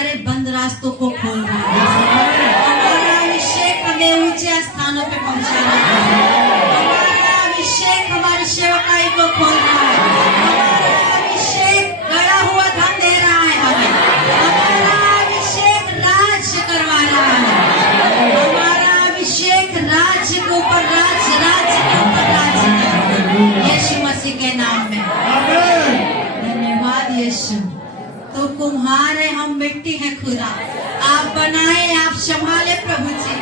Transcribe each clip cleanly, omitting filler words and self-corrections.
हरे बंद रास्तों को खोल रहा है। हमारा अभिषेक हमें ऊंचे स्थानों पे पहुंचा रहा है। हमारा अभिषेक हमारी सेवकाई को खोल रहा है। हमारा अभिषेक गड़ा हुआ धन दे रहा है हमें। हमारा अभिषेक राज्य करवा रहा है। हमारा अभिषेक राज्य के ऊपर राज्य, राज्य के ऊपर राज्य है। यीशु मसीह के नाम में धन्यवाद। यीशु तो कुम्हार है, हम मिट्टी है खुदा। आप बनाए, आप संभाले प्रभु जी,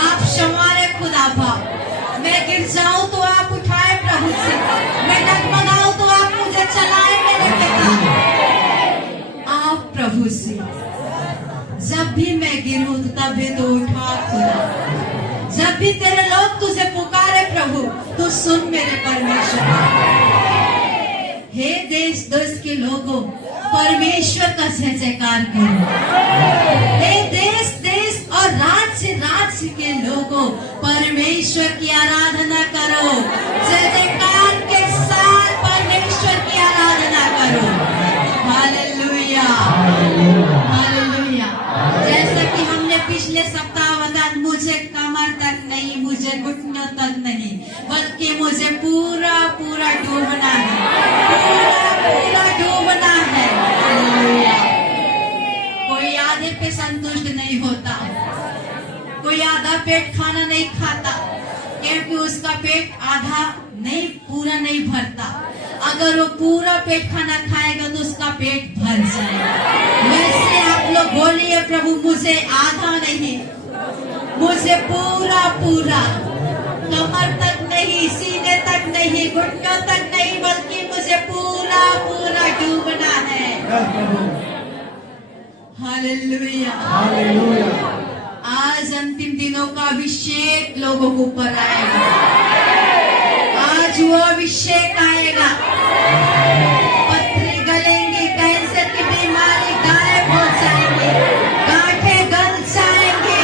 आप संभाले खुदा भाव। मैं गिर जाऊं तो आप उठाए प्रभु जी, मैं डगमगाऊं तो आप मुझे चलाए मेरे पिता। आप प्रभु से जब भी मैं गिरूं तभी तो उठा खुदा। जब भी तेरे लोग तुझे पुकारे प्रभु, तू सुन मेरे परमेश्वर। हे देश देश के लोगों, परमेश्वर का जय जयकार करो। हे देश देश और राज्य राज्य के लोगों, परमेश्वर की आराधना करो। जय जयकार के साथ परमेश्वर की आराधना करो। Hallelujah, hallelujah. जैसा कि हमने पिछले सप्ताह बताया, मुझे कमर तक नहीं, मुझे घुटनों तक नहीं, बल्कि मुझे पूरा पूरा डूबना है, पूरा पूरा डूबना है। कोई आधे पे संतुष्ट नहीं होता, कोई आधा पेट खाना नहीं खाता, क्योंकि उसका पेट आधा नहीं, पूरा नहीं भरता। अगर वो पूरा पेट खाना खाएगा तो उसका पेट भर जाएगा। वैसे आप लोग बोलिए, प्रभु मुझे आधा नहीं, मुझे पूरा पूरा, कमर तक नहीं, सीने तक नहीं, घुटनों तक नहीं, बल्कि मुझे पूरा पूरा डूबना है। Hallelujah, hallelujah. आज अंतिम दिनों का अभिषेक लोगों के ऊपर आएगा। आज वो अभिषेक आएगा। पत्थर गलेंगे, कैंसर की बीमारी गायब हो जाएंगी, गांठें गल जाएंगी।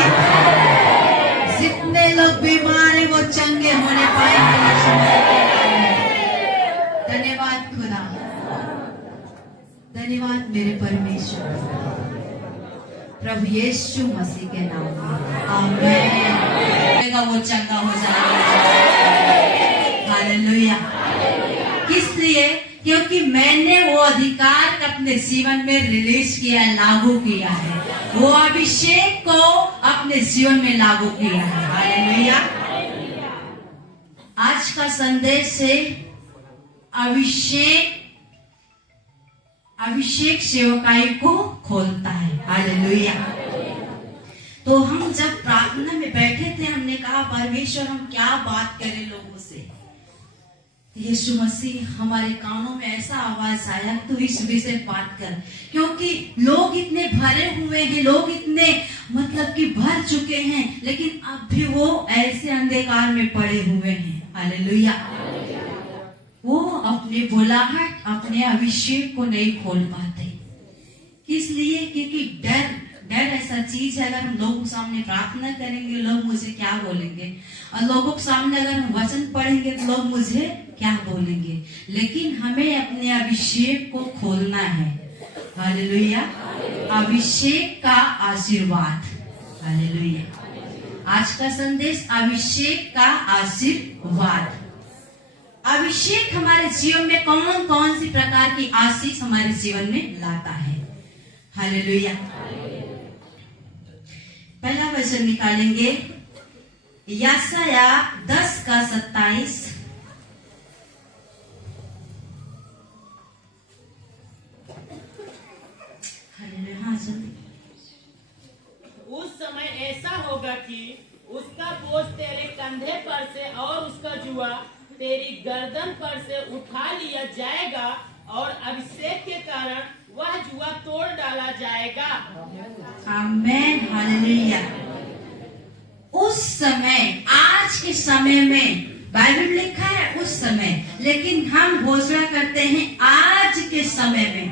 जितने लोग बीमार हैं वो चंगे होने पाएंगे। धन्यवाद खुदा, धन्यवाद मेरे परमेश्वर, प्रभु यीशु मसीह के नाम में आमीन। वो चंगा हो जाएगा। हालेलुया। किस लिए? क्योंकि मैंने वो अधिकार अपने जीवन में रिलीज किया, लागू किया है। वो अभिषेक को अपने जीवन में लागू किया है। हालेलुया। आज का संदेश है अभिषेक, अभिषेक सेवकाई को खोलता है। हालेलुया। तो हम जब प्रार्थना में बैठे थे, हमने कहा परमेश्वर हम क्या बात करें लोगों से। यीशु मसीह हमारे कानों में ऐसा आवाज आया, तो इस विषय बात कर, क्योंकि लोग इतने भरे हुए हैं, लोग इतने मतलब कि भर चुके हैं, लेकिन अब भी वो ऐसे अंधकार में पड़े हुए हैं। हालेलुया। वो अपने बुलाहट, अपने अभिषेक को नहीं खोल पाते। किस लिए? क्योंकि डर ऐसा चीज है, अगर हम लोगों के सामने प्रार्थना करेंगे लोग मुझे क्या बोलेंगे, और लोगों के सामने अगर हम वचन पढ़ेंगे तो लोग मुझे क्या बोलेंगे। लेकिन हमें अपने अभिषेक को खोलना है। हालेलुया। अभिषेक का आशीर्वाद। हालेलुया। आज का संदेश अभिषेक का आशीर्वाद। अभिषेक हमारे जीवन में कौन कौन सी प्रकार की आशीष हमारे जीवन में लाता है। हालेलुया। पहला वचन निकालेंगे यशाया 10 का 27। उस समय ऐसा होगा कि उसका बोझ तेरे कंधे पर से और उसका जुआ तेरी गर्दन पर से उठा लिया जाएगा, और अभिषेक के कारण वह जुआ तोड़ डाला जाएगा। आमीन। हालेलुया। उस समय, आज के समय में बाइबल लिखा है उस समय, लेकिन हम घोषणा करते हैं आज के समय में।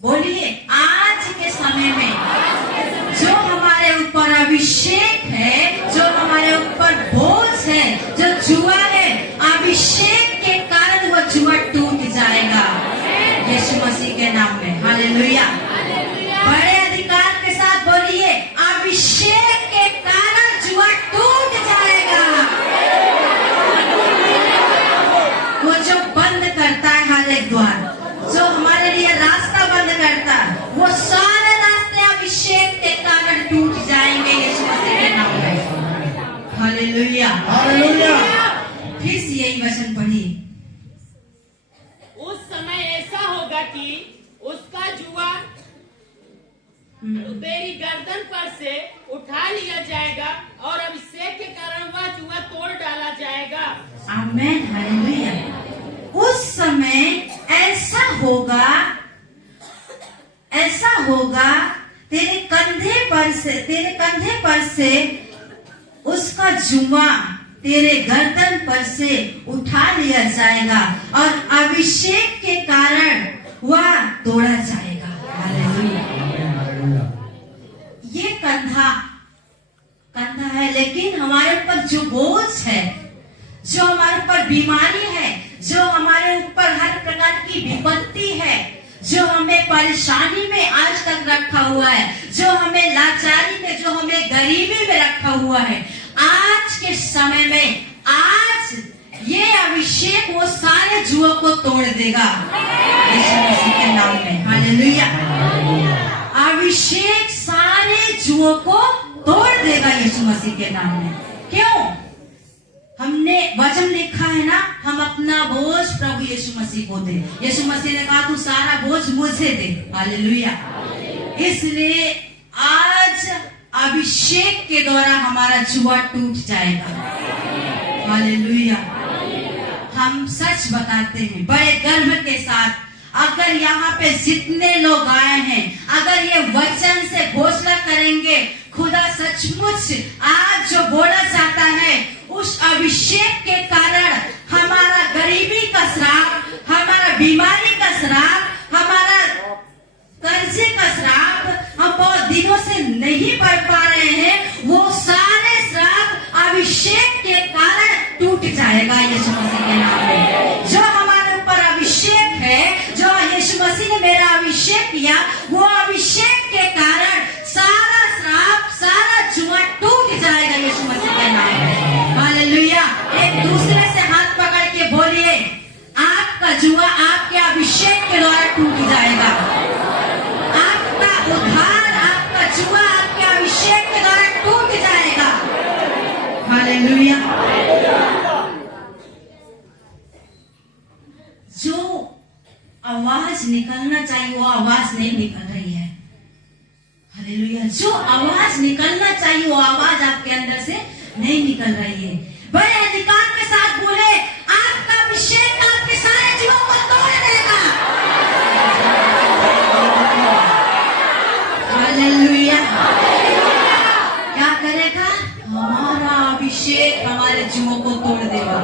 बोलिए, आज के समय में जो हमारे ऊपर अभिषेक है, जो हमारे ऊपर बोझ है, जो जुआ है, अभिषेक के कारण वो जुआ टूट जाएगा। यीशु मसीह के नाम में। हालेलुया। बड़े हालेलुया। हालेलुया। फिर से यही वचन पढ़िए। उस समय ऐसा होगा कि उसका जुआ तेरी गर्दन पर से उठा लिया जाएगा और अभिषेक के कारण वह जुआ तोड़ डाला जाएगा। आमेन, हालेलुया। उस समय ऐसा होगा तेरे कंधे पर से उसका जुआ तेरे गर्दन पर से उठा लिया जाएगा और अभिषेक के कारण वह तोड़ा जाएगा। हालेलुया। ये कंधा है, लेकिन हमारे ऊपर जो बोझ है, जो हमारे ऊपर बीमारी है, जो हमारे ऊपर हर प्रकार की विपत्ति है, जो हमें परेशानी में आज तक रखा हुआ है, जो हमें लाचारी में, जो हमें गरीबी में रखा हुआ है, आज के समय में आज ये अभिषेक वो सारे जुओं को तोड़ देगा यीशु मसीह के नाम में। हालेलुया। अभिषेक सारे जुओं को तोड़ देगा यीशु मसीह के नाम में। क्यों? हमने वचन लिखा है ना, हम अपना बोझ प्रभु यीशु मसीह को दे। यीशु मसीह ने कहा तू सारा बोझ मुझे दे। हालेलुया। इसलिए आज अभिषेक के द्वारा हमारा जुआ टूट जाएगा। हालेलुया। हम सच बताते हैं बड़े गर्व के साथ, अगर यहाँ पे जितने लोग आए हैं, अगर ये वचन से घोषणा करेंगे, खुदा सचमुच आज जो बोला जाता है उस अभिषेक के कारण हमारा गरीबी का श्राप, हमारा बीमारी का श्राप, हमारा कर्जे का श्राप हम बहुत दिनों से नहीं पढ़ पा रहे हैं, वो सारे श्राप अभिषेक के कारण टूट जाएगा यीशु मसीह के नाम में। जो हमारे ऊपर अभिषेक है, जो यीशु मसीह ने मेरा अभिषेक किया, वो अभिषेक के कारण सारा श्राप, सारा जुआ टूट जाएगा यीशु मसीह के नाम में। हालेलुया। एक दूसरे से हाथ पकड़ के बोलिए, आपका जुआ आपके अभिषेक के द्वारा टूट जाएगा। आपका उद्धार, आपका जुआ आपके अभिषेक के द्वारा टूट जाएगा। हालेलुया। जो आवाज निकलना चाहिए वो आवाज नहीं निकल रही है। हालेलुया। जो आवाज निकलना चाहिए वो आवाज आपके अंदर से नहीं निकल रही है। बड़े अधिकार के साथ बोले, आपका अभिषेक आपके सारे जुओं को तोड़ देगा। हालेलुया। क्या करेगा? हमारा अभिषेक हमारे जुओं को तोड़ देगा।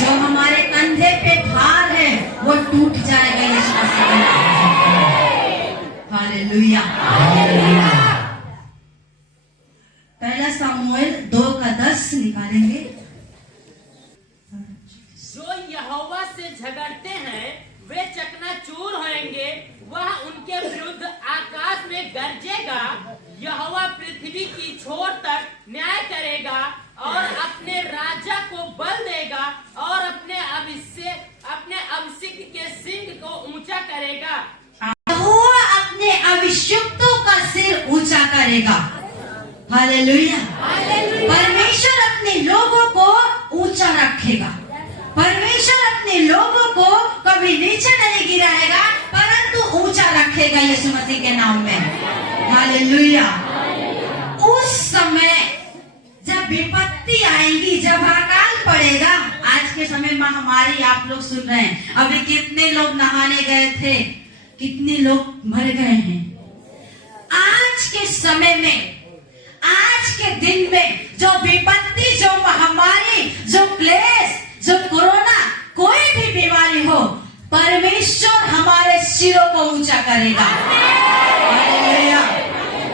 जो हमारे कंधे पे भार है वो टूट जाएगा यीशु मसीह के नाम में। हालेलुया। पहला सामुएल 2:10 निकालेंगे। जो यहोवा से झगड़ते हैं वे चकनाचूर होंगे, वह उनके विरुद्ध आकाश में गरजेगा। यहोवा पृथ्वी की छोर तक न्याय करेगा और अपने राजा को बल देगा और अपने अभिषिक्त के सिंह को ऊंचा करेगा। यहोवा अपने अभिषिक्तों का सिर ऊंचा करेगा। हालेलुया। परमेश्वर अपने लोगों को ऊंचा रखेगा। परमेश्वर अपने लोगों को कभी नीचे नहीं गिराएगा, परंतु ऊंचा रखेगा यीशु मसीह के नाम में। हालेलुया। उस समय जब विपत्ति आएगी, जब अकाल पड़ेगा, आज के समय महामारी आप लोग सुन रहे हैं, अभी कितने लोग नहाने गए थे, कितने लोग मर गए हैं। आज के समय में, आज के दिन में जो विपत्ति, जो महामारी, जो क्लेश, जो कोरोना, कोई भी बीमारी हो, परमेश्वर हमारे सिरों को ऊंचा करेगा। हालेलुया।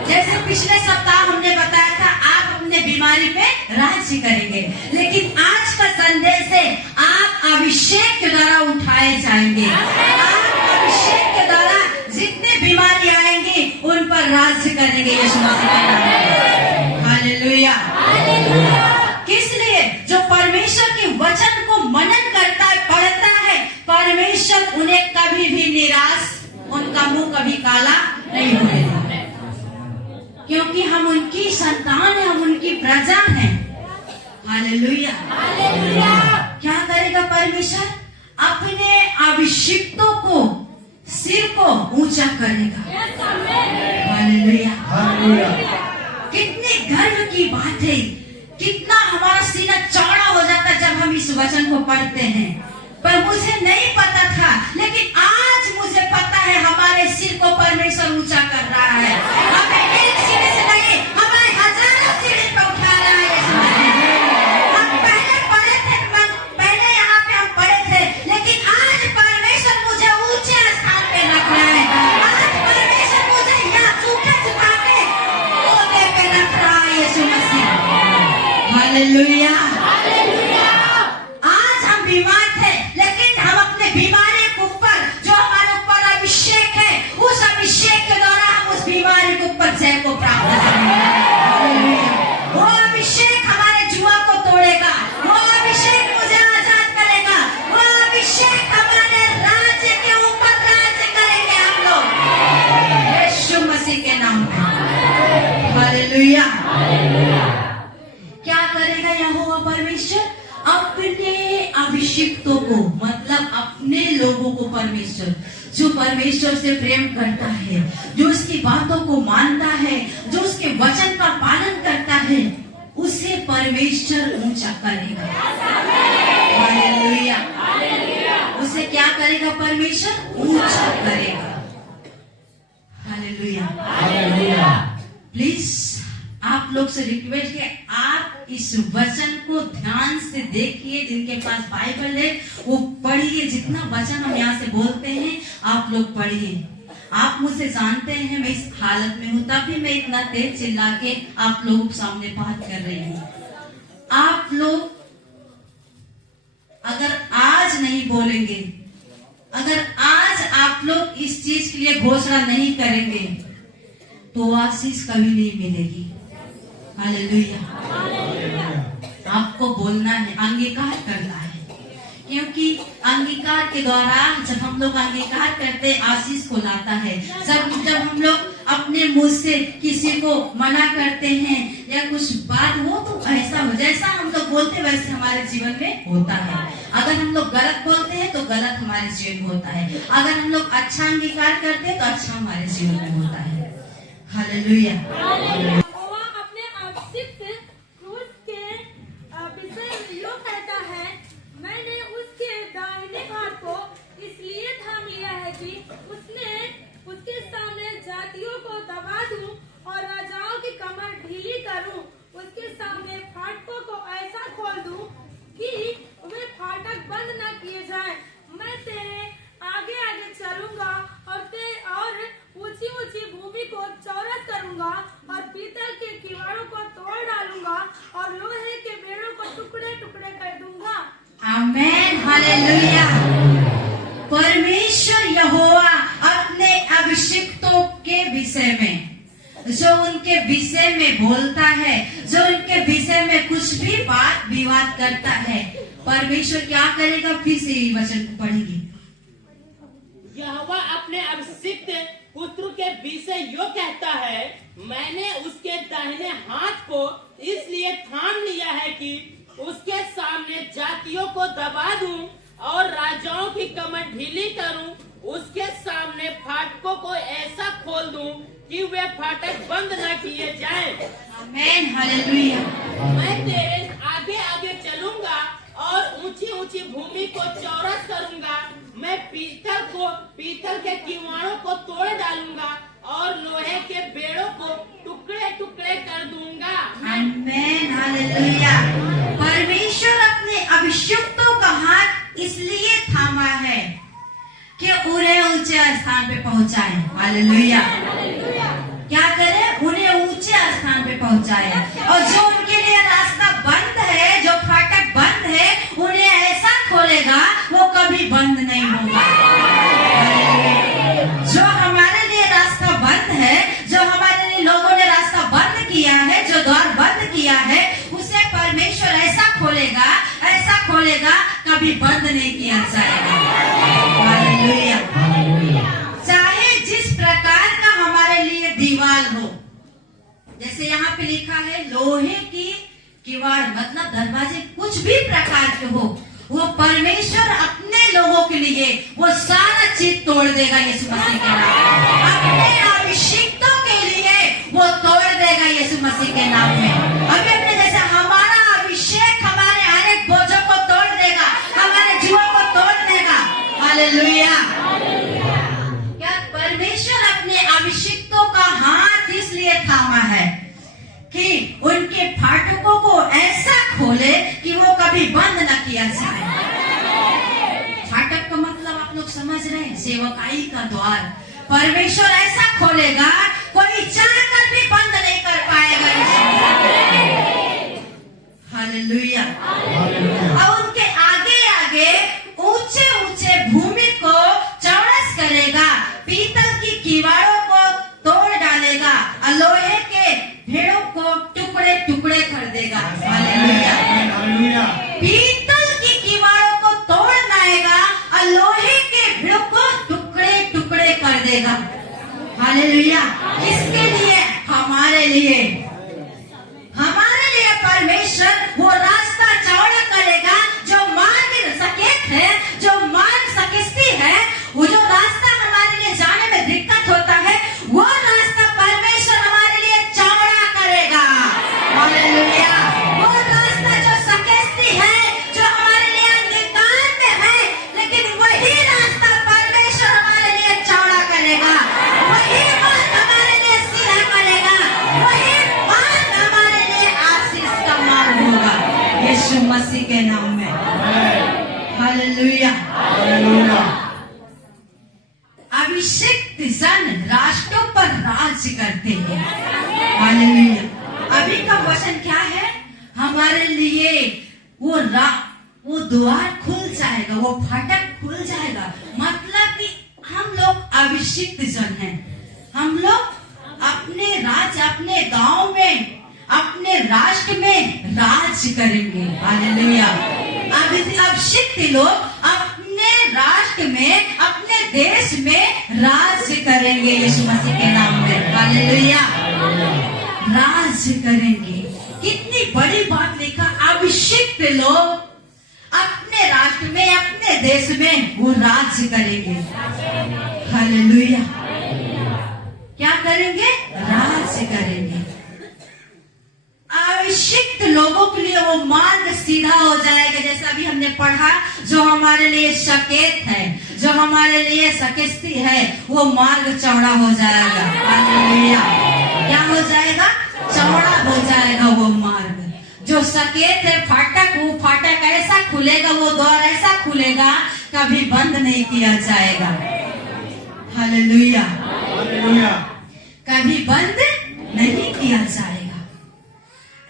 जैसे पिछले सप्ताह हमने बताया था, आप अपने बीमारी पे राज्य करेंगे, लेकिन आज का संदेश है आप अभिषेक के द्वारा उठाए जाएंगे। आप अभिषेक के द्वारा जितने बीमारी आएंगी उन पर राज्य करेंगे यीशु मसीह के नाम में। हालेलुया। किस लिए? जो परमेश्वर के वचन को मनन करता है, पढ़ता है, परमेश्वर उन्हें कभी भी निराश, उनका मुंह कभी काला नहीं होगा, क्योंकि हम उनकी संतान हैं, हम उनकी प्रजा हैं। हालेलुया। क्या करेगा परमेश्वर? अपने अभिषिक्तों को, सिर को ऊंचा करेगा। हालेलुया। कितने गर्व की बात है, कितना हमारा सीना चौड़ा हो जाता है जब हम इस वचन को पढ़ते हैं। पर मुझे नहीं पता था, लेकिन आज मुझे पता है हमारे सिर को परमेश्वर ऊंचा कर रहा है। हमें एक सीढ़ी से नहीं, हमारे हजारों सीढ़ी पे उठा रहा है। हम पहले पढ़े थे, पहले यहाँ पे हम पढ़े थे, लेकिन आज परमेश्वर मुझे ऊंचे स्थान पे रख रहा है। आज परमेश्वर मुझे यहाँ सूखे सुखा के ओहदे पे रख रहा है यीशु मसीह। हालेलुया। आज हम बीमार थे, लेकिन हम अपने बीमारी के ऊपर, जो हमारे ऊपर अभिषेक है, उस अभिषेक के द्वारा हम उस बीमारी के ऊपर जय को प्राप्त करेंगे। वो अभिषेक हमारे जुआ को तोड़ेगा, वो अभिषेक मुझे आजाद करेगा, वो अभिषेक हमारे राज्य के ऊपर राज्य करेंगे हम लोग यीशु मसीह के नाम में। हालेलुया। क्या करेगा यहोवा परमेश्वर? अपने अभिषिक्तों को, मतलब अपने लोगों को, परमेश्वर जो परमेश्वर से प्रेम करता है, जो उसकी बातों को मानता है, जो उसके वचन का पालन करता है, उसे परमेश्वर ऊंचा करेगा। हालेलुया। उसे क्या करेगा परमेश्वर? ऊंचा करेगा। हालेलुया। प्लीज आप लोग से रिक्वेस्ट है, आप इस वचन को ध्यान से देखिए। जिनके पास बाइबल है वो पढ़िए। जितना वचन हम यहाँ से बोलते हैं आप लोग पढ़िए। आप मुझसे जानते हैं मैं इस हालत में हूँ, तभी मैं इतना तेज चिल्ला के आप लोगों के सामने बात कर रही हूँ। आप लोग अगर आज नहीं बोलेंगे, अगर आज आप लोग इस चीज के लिए घोषणा नहीं करेंगे, तो आशीष कभी नहीं मिलेगी। हालेलुया। आपको बोलना है, अंगीकार करना है, क्योंकि अंगीकार के द्वारा जब हम लोग अंगीकार करते आशीष को लाता है। जब हम लोग अपने मुंह से किसी को मना करते हैं या कुछ बात हो, तो ऐसा हो, जैसा हम लोग बोलते वैसे हमारे जीवन में होता है। अगर हम लोग गलत बोलते हैं तो गलत हमारे जीवन में होता है। अगर हम लोग अच्छा अंगीकार करते हैं तो अच्छा हमारे जीवन में होता है। हालेलुया। जातियों को दबा दूं और राजाओं की कमर ढीली करूं। उसके सामने फाटकों को ऐसा खोल दूं कि वे फाटक बंद न किए जाएं। मैं तेरे आगे आगे चलूंगा और ऊंची ऊंची भूमि को चौरस करूंगा और पीतल के किवाड़ों को तोड़ डालूंगा और लोहे के बेड़ों को टुकड़े टुकड़े कर दूंगा। आमेन। हालेलुया। परमेश्वर यहोवा अपने अभिषिक्तों के विषय में, जो उनके विषय में बोलता है, जो उनके विषय में कुछ भी बात विवाद करता है, परमेश्वर क्या करेगा? फिर से ये वचन को पढ़ेंगे। यहोवा अपने अभिषिक्त पुत्र के विषय यो कहता है, मैंने उसके दाहिने हाथ को इसलिए थाम लिया है कि उसके सामने जातियों को दबा दूं और राजाओं की कमर ढीली करूं। उसके सामने फाटकों को ऐसा खोल दूं कि वे फाटक बंद न किए जाएं। आमेन। हालेलुया। मैं तेरे आगे आगे चलूंगा और ऊंची ऊंची भूमि को चौरस करूंगा। मैं पीतल के किवाड़ों को तोड़ डालूंगा और लोहे के बेड़ों को टुकड़े टुकड़े कर दूंगा। आमेन। हालेलुया। परमेश्वर अपने अभिषिक्तों का हाथ इसलिए थामा है कि उन्हें ऊंचे स्थान पे पहुंचाए। हालेलुया। क्या करे? उन्हें ऊंचे स्थान पे पहुंचाए। और जो उनके लिए रास्ता बंद है, जो फाटक बंद है, उन्हें ऐसा खोलेगा वो कभी बंद नहीं होगा। जो हमारे लिए रास्ता बंद है, जो हमारे लिए लोगों ने रास्ता बंद किया है, जो द्वार बंद किया है, उसे परमेश्वर ऐसा खोलेगा कभी बंद नहीं किया जाएगा। हालेलुया। चाहे जिस प्रकार का हमारे लिए दीवार हो, जैसे यहाँ पे लिखा है लोहे की किवाड़ मतलब दरवाजे कुछ भी प्रकार के हो, वो परमेश्वर अपने लोगों के लिए वो सारा चीज तोड़ देगा यीशु मसीह के नाम में। अपने अभिषिक्तों के लिए वो तोड़ देगा यीशु मसीह के नाम में। अभी अपने जैसे हमारा अभिषेक हमारे हर एक बोझों को तोड़ देगा, हमारे जीवों को तोड़ देगा। हालेलुया। क्या परमेश्वर अपने अभिषिक्तों का हाथ इसलिए थामा है कि उनके फाटकों को ऐसा खोले कि वो कभी बंद न किया जाए। फाटक का मतलब आप लोग समझ रहे हैं, सेवकाई का द्वार परमेश्वर ऐसा खोलेगा कोई चाहकर भी बंद नहीं कर पाएगा। हालेलुया। और उनके आगे आगे ऊंचे ऊंचे भूमि को चौरस करेगा, पीतल की किवाड़ों को तोड़ डालेगा और लोहे के भेड़ों को टुकड़े टुकड़े कर देगा। हालेलुया। पीतल की किवाड़ों को तोड़ लाएगा और लोहे के भेड़ों को टुकड़े टुकड़े कर देगा। हालेलुया। किसके लिए? हमारे लिए। हमारे लिए परमेश्वर वो रास्ता चौड़ा करेगा। जो मार्ग सकेत है, जो मार्ग सकिस्ती है, वो जो रास्ता हमारे लिए जाने में दिक्कत होता है, वो रास्ता परमेश्वर हमारे लिए चौड़ा करेगा। हालेलुया। वो रास्ता जो सकेस्ती है, जो हमारे लिए अंधकार में है, लेकिन वही रास्ता परमेश्वर हमारे लिए चौड़ा करेगा। वही मार्ग हमारे लिए सीधा करेगा। वही मार्ग हमारे लिए आशीष का मार्ग होगा यीशु मसीह के नाम में। हालेलुया। अभिषिक्त जन राष्ट्रों पर राज करते हैं। हालेलुया। अभी का वचन क्या है? हमारे लिए वो द्वार खुल जाएगा, वो फाटक खुल जाएगा। मतलब कि हम लोग अभिषिक्त जन हैं। हम लोग अपने राज्य, अपने गांव में, अपने राष्ट्र में राज करेंगे। हालेलुया। अभिषिक्त लोग अपने राष्ट्र में, अपने देश में राज करेंगे यीशु मसीह के नाम में। हालेलुया। राज करेंगे। कितनी बड़ी बात लिखा, अभिषिक्त लोग अपने राष्ट्र में, अपने देश में वो राज करेंगे। हालेलुया। क्या करेंगे? राज करेंगे। अभिषिक्त लोगों के लिए वो मार्ग सीधा हो जाएगा। जैसा अभी हमने पढ़ा, जो हमारे लिए सकेत है, जो हमारे लिए सकिस्ती है, वो मार्ग चौड़ा हो जाएगा। हालेलुया। क्या हो जाएगा? चौड़ा हो जाएगा वो मार्ग। जो सकेत है फाटक, वो फाटक ऐसा खुलेगा, वो द्वार ऐसा खुलेगा, कभी बंद नहीं किया जाएगा। हालेलुया। कभी बंद नहीं किया जाएगा।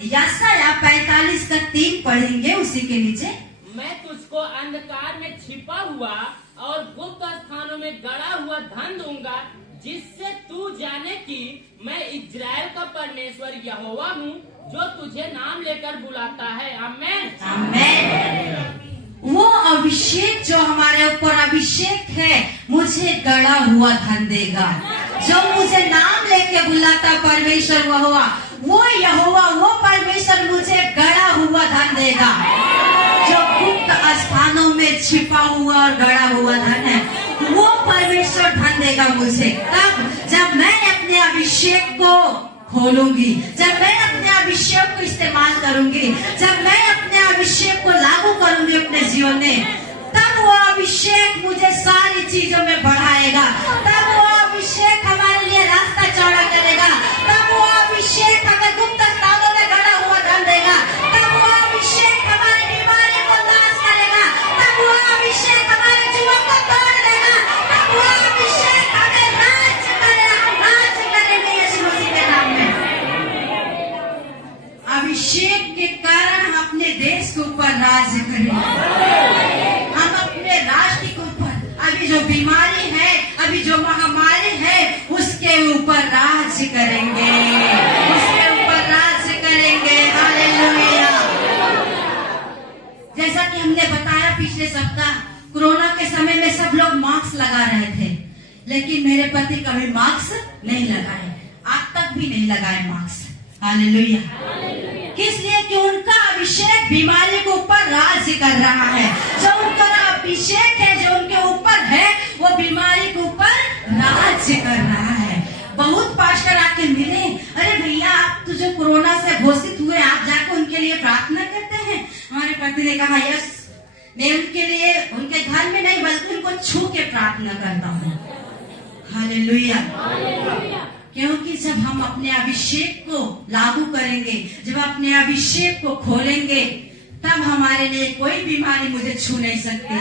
यशायाह 45 का 3 पढ़ेंगे उसी के नीचे। मैं तुझको अंधकार में छिपा हुआ और गुप्त स्थानों में गड़ा हुआ धन दूंगा, जिससे तू जाने कि मैं इज़राइल का परमेश्वर यहोवा हूँ, जो तुझे नाम लेकर बुलाता है। आमेन। आमेन। वो अभिषेक जो हमारे ऊपर अभिषेक है, मुझे गड़ा हुआ धन देगा। जो मुझे नाम लेके बुलाता परमेश्वर यहोवा, वो यहोवा, वो परमेश्वर मुझे गड़ा हुआ धन देगा। जो गुप्त स्थानों में छिपा हुआ और गड़ा हुआ धन है, वो परमेश्वर धन देगा मुझे। तब जब मैं अपने अभिषेक को खोलूंगी, जब मैं अपने अभिषेक को इस्तेमाल करूंगी, जब मैं अपने अभिषेक को लागू करूंगी अपने जीवन में, तब वो अभिषेक मुझे सारी चीजों में बढ़ाएगा। तब वो अभिषेक हमारे लिए रास्ता चौड़ा करेगा। तब वो अभिषेक हमें गुप्त स्थानों में गड़ा हुआ धन देगा। तब वो अभिषेक हमारी बीमारी को नाश करेगा। तब वो अभिषेक हमारे जीवन को तोड़ देगा। तब वो अभिषेक हमें राज करेगा। हम राज करेंगे यीशु मसीह के नाम में। अभिषेक के कारण हम अपने देश के ऊपर राज करेंगे। हम अपने राष्ट्र के ऊपर, अभी जो बीमारी है, अभी जो महामारी है, उसके ऊपर राज करेंगे, उसके ऊपर राज करेंगे। हालेलुया। जैसा कि हमने बताया पिछले सप्ताह, कोरोना के समय में सब लोग मास्क लगा रहे थे, लेकिन मेरे पति कभी मास्क नहीं लगाए, आज तक भी नहीं लगाए मास्क। हालेलुया। किस लिए? कि उनका अभिषेक बीमारी के ऊपर राज्य कर रहा है। जो उनका अभिषेक है, जो उनके ऊपर है, वो बीमारी के ऊपर राज्य कर रहा है। बहुत पास्टर आके मिले, अरे भैया आप तो जो कोरोना से घोषित हुए, आप जाकर उनके लिए प्रार्थना करते हैं? हमारे पति ने कहा यस, मैं उनके लिए, उनके घर में नहीं बल्कि उनको छू के प्रार्थना करता हूँ। हालेलुया। क्योंकि जब हम अपने अभिषेक को लागू करेंगे, जब अपने अभिषेक को खोलेंगे, तब हमारे लिए कोई बीमारी मुझे छू नहीं सकती,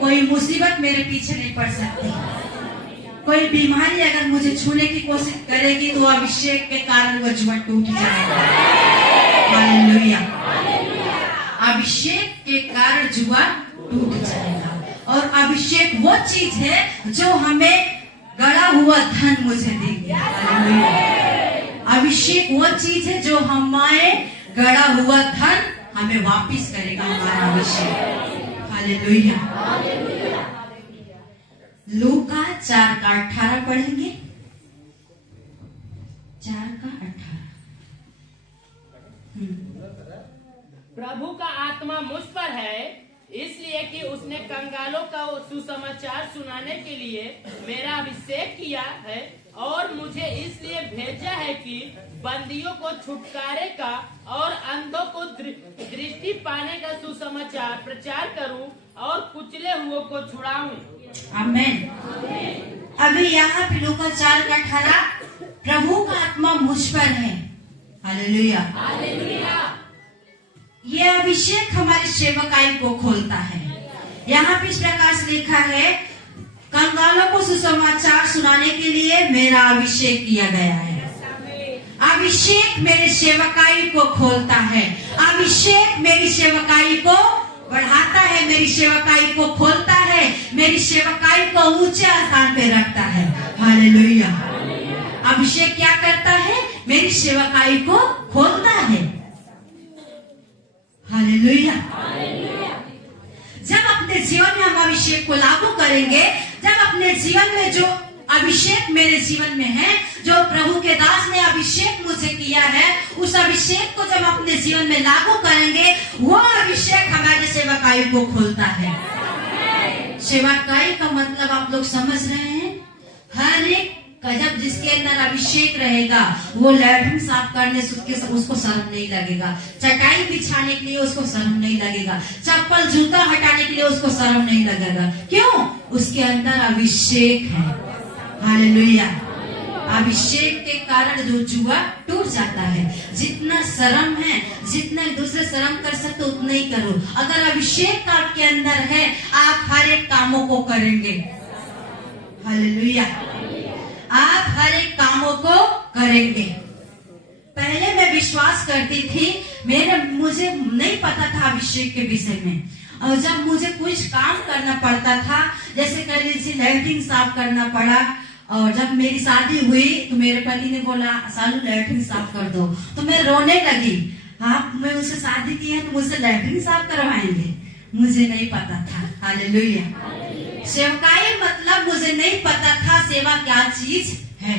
कोई मुसीबत मेरे पीछे नहीं पड़ सकती। कोई बीमारी अगर मुझे छूने की कोशिश करेगी तो अभिषेक के कारण वो जुआ टूट जाएगा। हालेलुया। अभिषेक के कारण जुआ टूट जाएगा। और अभिषेक वो चीज है जो हमें गड़ा हुआ धन मुझे देगी। अभिषेक वो चीज है जो हमारे गड़ा हुआ धन हमें वापिस करेगा, हमारा अभिषेक। हालेलुया। लूका 4:18 पढ़ेंगे। 4:18। प्रभु का आत्मा मुझ पर है, इसलिए कि उसने कंगालों का सुसमाचार सुनाने के लिए मेरा अभिषेक किया है, और मुझे इसलिए भेजा है कि बंदियों को छुटकारे का और अंधों को दृष्टि पाने का सुसमाचार प्रचार करूं, और कुचले हुओं को छुड़ाऊं। आमेन। अभी यहाँ पे लूका 4:18, प्रभु का आत्मा मुझ पर है। हालेलुया। ये अभिषेक हमारी सेवकाई को खोलता है। यहाँ पे इस प्रकार से लिखा है, कंगालों को सुसमाचार सुनाने के लिए मेरा अभिषेक किया गया है। अभिषेक मेरे सेवकाई को खोलता है। अभिषेक मेरी सेवकाई को बढ़ाता है, मेरी सेवकाई को खोलता है, मेरी सेवकाई को ऊंचे स्थान पे रखता है। हालेलुया। अभिषेक क्या करता है? मेरी सेवकाई को खोलता है। हालेलुया। जब अपने जीवन में हम अभिषेक को लागू करेंगे, जब अपने जीवन में जो अभिषेक मेरे जीवन में है, जो प्रभु के दास ने अभिषेक मुझे किया है, उस अभिषेक को जब अपने जीवन में लागू करेंगे, वो अभिषेक हमारे सेवकाई को खोलता है। सेवकाई का मतलब आप लोग समझ रहे हैं? हर एक जब जिसके अंदर अभिषेक रहेगा, वो लैट्रिन साफ करने से उसको शर्म नहीं लगेगा, चटाई बिछाने के लिए उसको शर्म नहीं लगेगा, चप्पल जूता हटाने के लिए उसको शर्म नहीं लगेगा। क्यों? उसके अंदर अभिषेक है। हालेलुया। अभिषेक के कारण जो जुआ टूट जाता है। जितना शर्म है, जितना एक दूसरे शर्म कर सकते उतना ही करो। अगर अभिषेक आपके अंदर है, आप हर एक कामों को करेंगे। हालेलुया। आप हर एक कामों को करेंगे। पहले मैं विश्वास करती थी, मुझे नहीं पता था अभिषेक के विषय में, और जब मुझे कुछ काम करना पड़ता था, जैसे कर लीजिए लैट्रिन साफ करना पड़ा, और जब मेरी शादी हुई तो मेरे पति ने बोला सालू लैट्रिन साफ कर दो, तो मैं रोने लगी। आप मैं उससे शादी की है तो मुझसे लैट्रिन साफ करवाएंगे? मुझे नहीं पता था। हालेलुया। सेवकाई मतलब मुझे नहीं पता था सेवा क्या चीज है।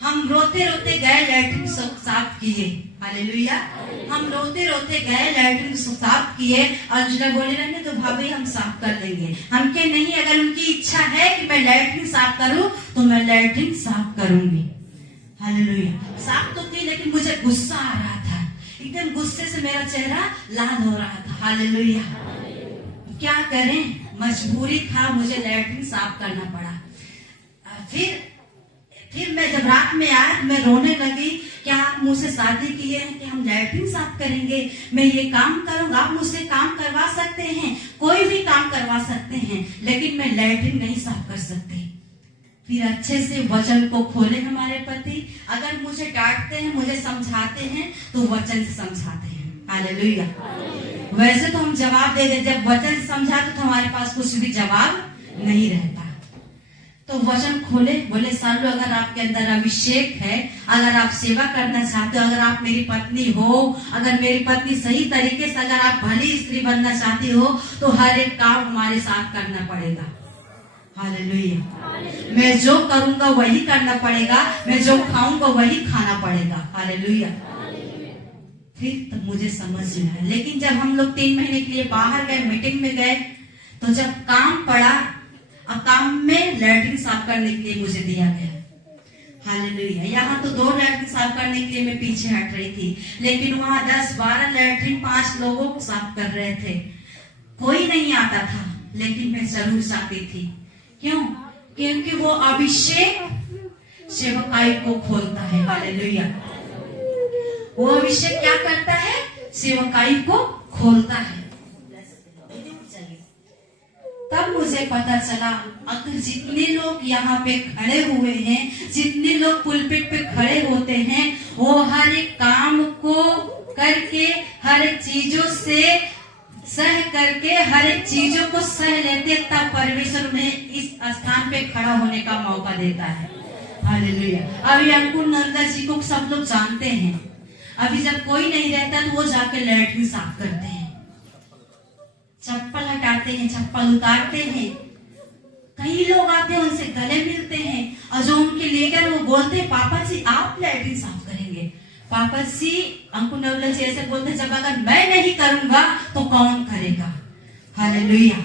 हम रोते रोते गए लैट्रिन साफ किए। हालेलुया। हम रोते रोते गए लैट्रिन साफ किए, और जो बोले रहने तो भाभी हम साफ कर देंगे। हमके नहीं, अगर उनकी इच्छा है कि मैं लैट्रिन साफ करूं तो मैं लैट्रिन साफ करूंगी। हालेलुया। साफ तो की, लेकिन मुझे गुस्सा आ रहा था, एकदम गुस्से से मेरा चेहरा लाल हो रहा था। हालेलुया। क्या करें, मजबूरी था, मुझे लैट्रिन साफ करना पड़ा। फिर मैं जब रात में आया, मैं रोने लगी, क्या आप मुझसे शादी किए हैं कि हम लैट्रिन साफ करेंगे? मैं ये काम करूंगा, आप मुझसे काम करवा सकते हैं, कोई भी काम करवा सकते हैं, लेकिन मैं लैट्रिन नहीं साफ कर सकती। फिर अच्छे से वचन को खोले हमारे पति। अगर मुझे डांटते हैं, मुझे समझाते हैं, तो वचन से समझाते हैं। हालेलुया। वैसे तो हम जवाब दे दे, जब वचन समझाते तो हमारे पास कुछ भी जवाब नहीं रहता। तो वचन खोले, बोले सालू अगर आपके अंदर अभिषेक है, अगर आप सेवा करना चाहते हो, अगर आप मेरी पत्नी हो, अगर मेरी पत्नी सही तरीके से, अगर आप भली स्त्री बनना चाहती हो, तो हर एक काम हमारे साथ करना पड़ेगा। हालेलुया। मैं जो करूंगा वही करना पड़ेगा, मैं जो खाऊंगा वही खाना पड़ेगा। हालेलुया। फिर तब मुझे समझ में आया। लेकिन जब हम लोग 3 महीने के लिए बाहर गए, मीटिंग में गए, तो जब काम पड़ा, अब काम में लैट्रिन साफ करने के लिए मुझे दिया गया। हालेलुया। यहाँ तो 2 लैट्रिन साफ करने के लिए मैं पीछे हट रही थी, लेकिन वहां 10-12 लैट्रिन 5 लोगों को साफ कर रहे थे। कोई नहीं आता था, लेकिन मैं जरूर चाहती थी। क्यों? क्योंकि वो अभिषेक सेवकाई को खोलता है। हालेलुया। वो अभिषेक क्या करता है? सेवकाई को खोलता है। तब मुझे पता चला, अगर जितने लोग यहाँ पे खड़े हुए हैं, जितने लोग पुलपिट पे खड़े होते हैं, वो हर एक काम को करके, हर एक चीजों से सह करके, हर एक चीजों को सह लेते, तब परमेश्वर उन्हें इस स्थान पे खड़ा होने का मौका देता है। हालेलुया। अभी अंकुर नंदा जी को सब लोग जानते हैं। अभी जब कोई नहीं रहता तो वो जाके लैट्रिन साफ करते हैं, चप्पल हटाते हैं, चप्पल उतारते हैं। कई लोग आते हैं, उनसे गले मिलते हैं, और जो उनके लेकर वो बोलते हैं, पापा जी आप लैट्रिन साफ करेंगे। पापा जी, अंकुर नवला जी ऐसे बोलते हैं, जब अगर मैं नहीं करूंगा तो कौन करेगा? हालेलुया।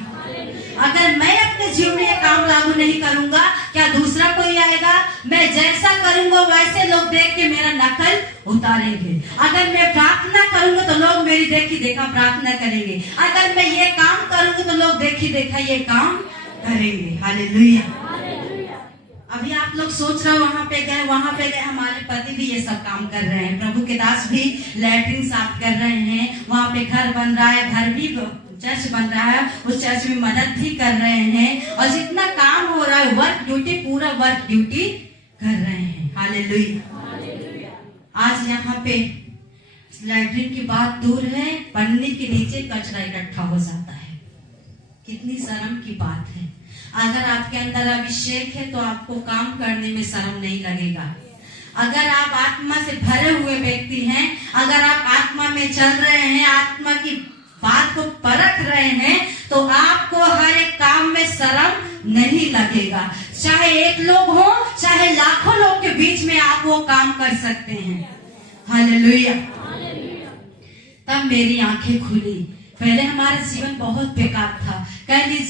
अगर मैं अपने जीवन में ये काम लागू नहीं करूंगा, क्या दूसरा कोई आएगा? मैं जैसा करूंगा वैसे लोग देख के मेरा नकल उतारेंगे। अगर मैं प्रार्थना करूंगा तो लोग मेरी देखी देखा प्रार्थना करेंगे। अगर मैं ये काम करूंगा तो लोग देखी देखा ये काम करेंगे। हालेलुया। अभी आप लोग सोच रहे हो वहां पे गए, हमारे पति भी ये सब काम कर रहे हैं। प्रभु के दास भी लैट्रिन साफ कर रहे हैं। वहां पे घर बन रहा है, घर भी चर्च बन रहा है, उस चर्च में मदद भी कर रहे हैं। और जितना काम हो रहा है, वर्क ड्यूटी, पूरा वर्क ड्यूटी कर रहे हैं। हालेलुया। आज यहाँ पे लैट्रिन की बात दूर है, पन्नी के नीचे कचरा इकट्ठा हो जाता है। कितनी शर्म की बात है। अगर आपके अंदर अभिषेक है तो आपको काम करने में शर्म नहीं लगेगा। अगर आप आत्मा से भरे हुए व्यक्ति हैं, अगर आप आत्मा में चल रहे हैं, आत्मा की बात को परख रहे हैं, तो आपको हर एक काम में शर्म नहीं लगेगा। चाहे 1 लोग हो, चाहे लाखों लोग के बीच में आप वो काम कर सकते हैं। हालेलुया। तब मेरी आंखें खुली। पहले हमारा जीवन बहुत बेकार था, कह लीजिए